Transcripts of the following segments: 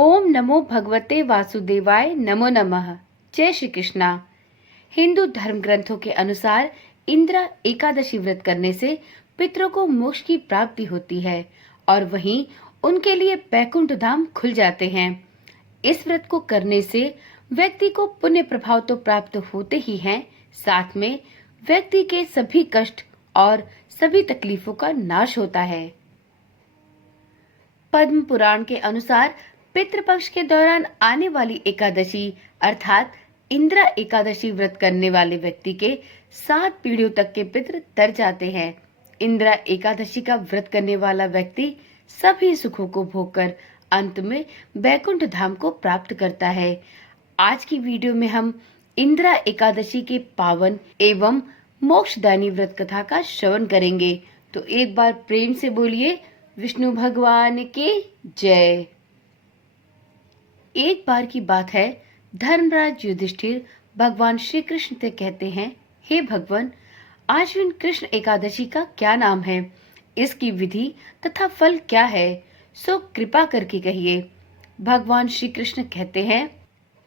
ओम नमो भगवते वासुदेवाय नमो नमः। जय श्री कृष्णा। हिंदू धर्म ग्रंथों के अनुसार इंद्रा एकादशी व्रत करने से पितरों को मोक्ष की प्राप्ति होती है और वहीं उनके लिए बैकुंठ धाम खुल जाते हैं। इस व्रत को करने से व्यक्ति को पुण्य प्रभाव तो प्राप्त होते ही हैं, साथ में व्यक्ति के सभी कष्ट और सभी तकलीफों का नाश होता है। पद्म पुराण के अनुसार पितृपक्ष के दौरान आने वाली एकादशी अर्थात इंद्रा एकादशी व्रत करने वाले व्यक्ति के 7 पीढ़ियों तक के पितृ तर जाते हैं। इंद्रा एकादशी का व्रत करने वाला व्यक्ति सभी सुखों को भोगकर अंत में बैकुंठ धाम को प्राप्त करता है। आज की वीडियो में हम इंद्रा एकादशी के पावन एवं मोक्षदायी व्रत कथा का श्रवण करेंगे। तो एक बार प्रेम से बोलिए विष्णु भगवान की जय। एक बार की बात है, धर्मराज युधिष्ठिर भगवान श्री कृष्ण से कहते हैं, हे भगवान, आश्विन कृष्ण एकादशी का क्या नाम है, इसकी विधि तथा फल क्या है, सो कृपा करके कहिए। भगवान श्री कृष्ण कहते हैं,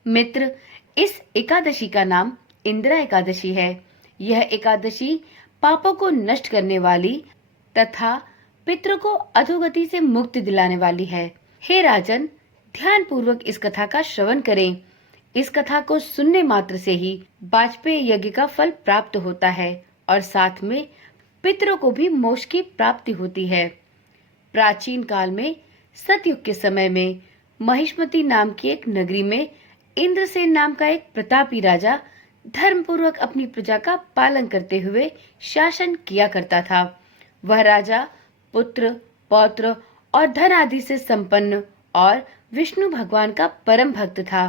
मित्र, इस एकादशी का नाम इंद्रा एकादशी है। यह एकादशी पापों को नष्ट करने वाली तथा पितरों को अधोगति से मुक्ति दिलाने वाली है। हे राजन, ध्यान पूर्वक इस कथा का श्रवण करें। इस कथा को सुनने मात्र से ही वाजपेयी यज्ञ का फल प्राप्त होता है और साथ में पितरों को भी मोक्ष की प्राप्ति होती है। प्राचीन काल में सतयुग के समय में महिष्मती नाम की एक नगरी में इंद्रसेन नाम का एक प्रतापी राजा धर्म पूर्वक अपनी प्रजा का पालन करते हुए शासन किया करता था। वह राजा पुत्र, पौत्र और धन आदि से संपन्न और विष्णु भगवान का परम भक्त था।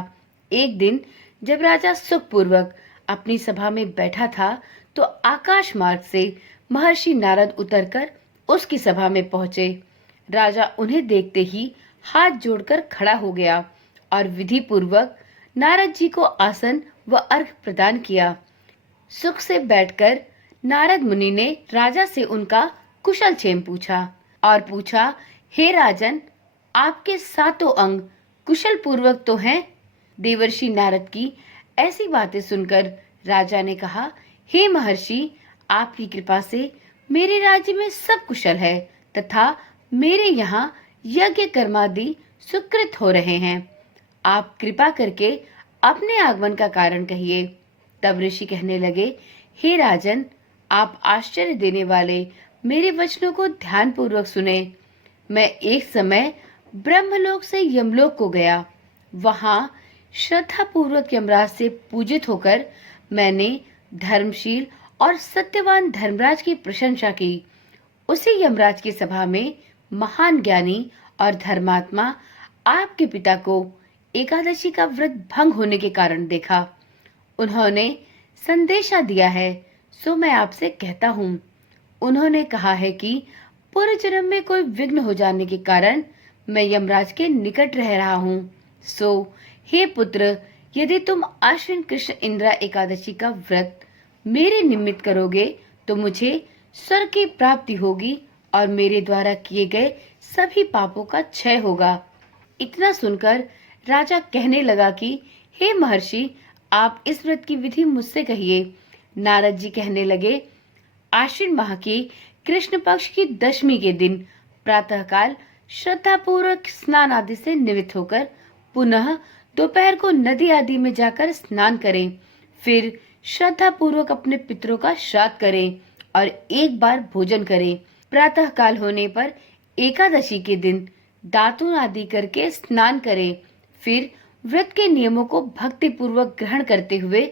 एक दिन जब राजा सुखपूर्वक अपनी सभा में बैठा था तो आकाश मार्ग से महर्षि नारद उतरकर उसकी सभा में पहुंचे। राजा उन्हें देखते ही हाथ जोड़कर खड़ा हो गया और विधि पूर्वक नारद जी को आसन व अर्घ प्रदान किया। सुख से बैठकर नारद मुनि ने राजा से उनका कुशल क्षेम पूछा और पूछा, हे राजन, आपके 7 अंग कुशल पूर्वक तो हैं? देवर्षि नारद की ऐसी बातें सुनकर राजा ने कहा, हे महर्षि, आपकी कृपा से मेरे राज्य में सब कुशल है तथा मेरे यहाँ यज्ञ कर्मादि सुकृत हो रहे हैं। आप कृपा करके अपने आगमन का कारण कहिए। तब ऋषि कहने लगे, हे राजन, आप आश्चर्य देने वाले मेरे वचनों को ध्यान पूर्वक सुने। मैं एक समय ब्रह्मलोक से यमलोक को गया। वहां श्रद्धा पूर्वक यमराज से पूजित होकर मैंने धर्मशील और सत्यवान धर्मराज की प्रशंसा की। उसी यमराज की सभा में महान ज्ञानी और धर्मात्मा आपके पिता को एकादशी का व्रत भंग होने के कारण देखा। उन्होंने संदेशा दिया है, सो मैं आपसे कहता हूँ। उन्होंने कहा है कि पूर्व जन्म में कोई विघ्न हो जाने के कारण मैं यमराज के निकट रह रहा हूँ। सो हे पुत्र, यदि तुम आश्विन कृष्ण इंद्रा एकादशी का व्रत मेरे निमित्त करोगे तो मुझे स्वर्ग की प्राप्ति होगी और मेरे द्वारा किए गए सभी पापों का क्षय होगा। इतना सुनकर राजा कहने लगा कि हे महर्षि, आप इस व्रत की विधि मुझसे कहिए। नारद जी कहने लगे, आश्विन माह की कृष्ण पक्ष की दशमी के दिन प्रातःकाल श्रद्धा पूर्वक स्नान आदि से निवृत्त होकर पुनः दोपहर को नदी आदि में जाकर स्नान करें। फिर श्रद्धा पूर्वक अपने पितरों का श्राद्ध करें और एक बार भोजन करें। प्रातःकाल होने पर एकादशी के दिन दातून आदि करके स्नान करें। फिर व्रत के नियमों को भक्ति पूर्वक ग्रहण करते हुए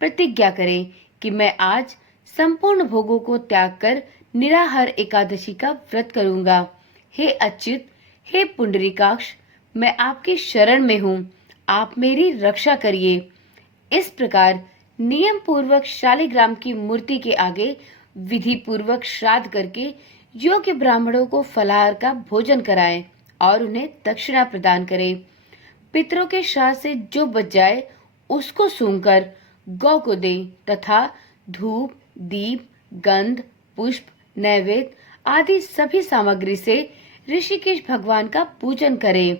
प्रतिज्ञा करें कि मैं आज संपूर्ण भोगों को त्याग कर निराहार एकादशी का व्रत करूंगा। हे अच्युत, हे पुंडरीकाक्ष, मैं आपकी शरण में हूँ, आप मेरी रक्षा करिए। इस प्रकार नियम पूर्वक शालिग्राम की मूर्ति के आगे विधि पूर्वक श्राद्ध करके योग्य ब्राह्मणों को फलाहार का भोजन कराएं और उन्हें दक्षिणा प्रदान करें। पितरों के श्राद्ध से जो बच जाए उसको सूंघकर गौ को दें तथा धूप, दीप, गंध, पुष्प, नैवेद्य आदि सभी सामग्री से ऋषिकेश भगवान का पूजन करें।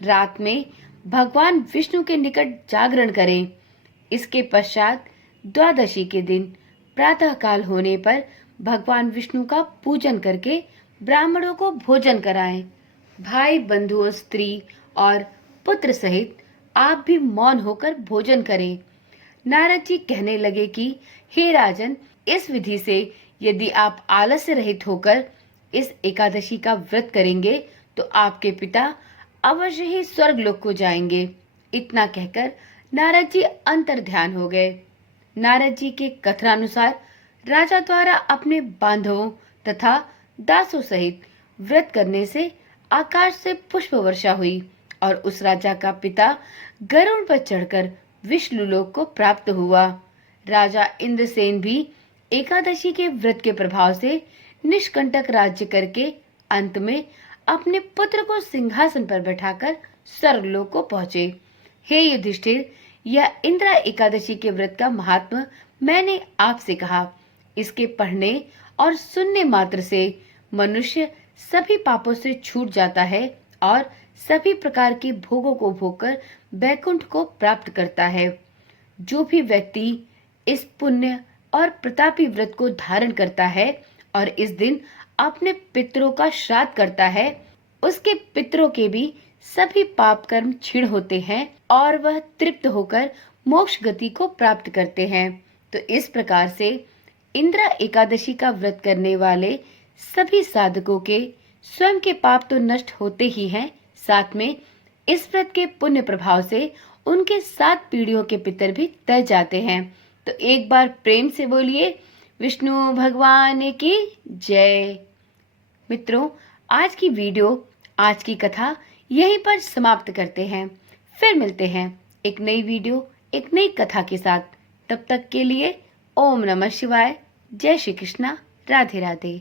रात में भगवान विष्णु के निकट जागरण करें। इसके पश्चात द्वादशी के दिन प्रातः काल होने पर भगवान विष्णु का पूजन करके ब्राह्मणों को भोजन कराएं। भाई बंधुओं, स्त्री और पुत्र सहित आप भी मौन होकर भोजन करें। नारद जी कहने लगे कि हे राजन, इस विधि से यदि आप आलस्य रहित होकर इस एकादशी का व्रत करेंगे तो आपके पिता अवश्य ही स्वर्गलोक को जाएंगे। इतना कहकर नारद जी अंतर्ध्यान हो गए। नारद जी के कथनानुसार राजा द्वारा अपने बांधवों तथा दासों सहित व्रत करने से आकाश से पुष्प वर्षा हुई और उस राजा का पिता गरुड़ पर चढ़कर विष्णुलोक को प्राप्त हुआ। राजा इंद्रसेन भी एकादशी के व्रत के प्रभाव से निष्कंटक राज्य करके अंत में अपने पुत्र को सिंहासन पर बैठाकर स्वर्गलोक को पहुंचे। हे युधिष्ठिर, यह इंद्रा एकादशी के व्रत का महात्म मैंने आपसे कहा। इसके पढ़ने और सुनने मात्र से मनुष्य सभी पापों से छूट जाता है और सभी प्रकार के भोगों को भोगकर वैकुंठ को प्राप्त करता है। जो भी व्यक्ति इस पुण्य और प्रतापी व्रत को धारण करता है और इस दिन अपने पितरों का श्राद्ध करता है, उसके पितरों के भी सभी पाप कर्म क्षीण होते हैं और वह तृप्त होकर मोक्ष गति को प्राप्त करते हैं। तो इस प्रकार से इंद्रा एकादशी का व्रत करने वाले सभी साधकों के स्वयं के पाप तो नष्ट होते ही हैं, साथ में इस व्रत के पुण्य प्रभाव से उनके 7 पीढ़ियों के पितर भी तर जाते हैं। तो एक बार प्रेम से बोलिए विष्णु भगवान की जय। मित्रों, आज की वीडियो, आज की कथा यहीं पर समाप्त करते हैं। फिर मिलते हैं एक नई वीडियो, एक नई कथा के साथ। तब तक के लिए ओम नमः शिवाय, जय श्री कृष्णा, राधे राधे।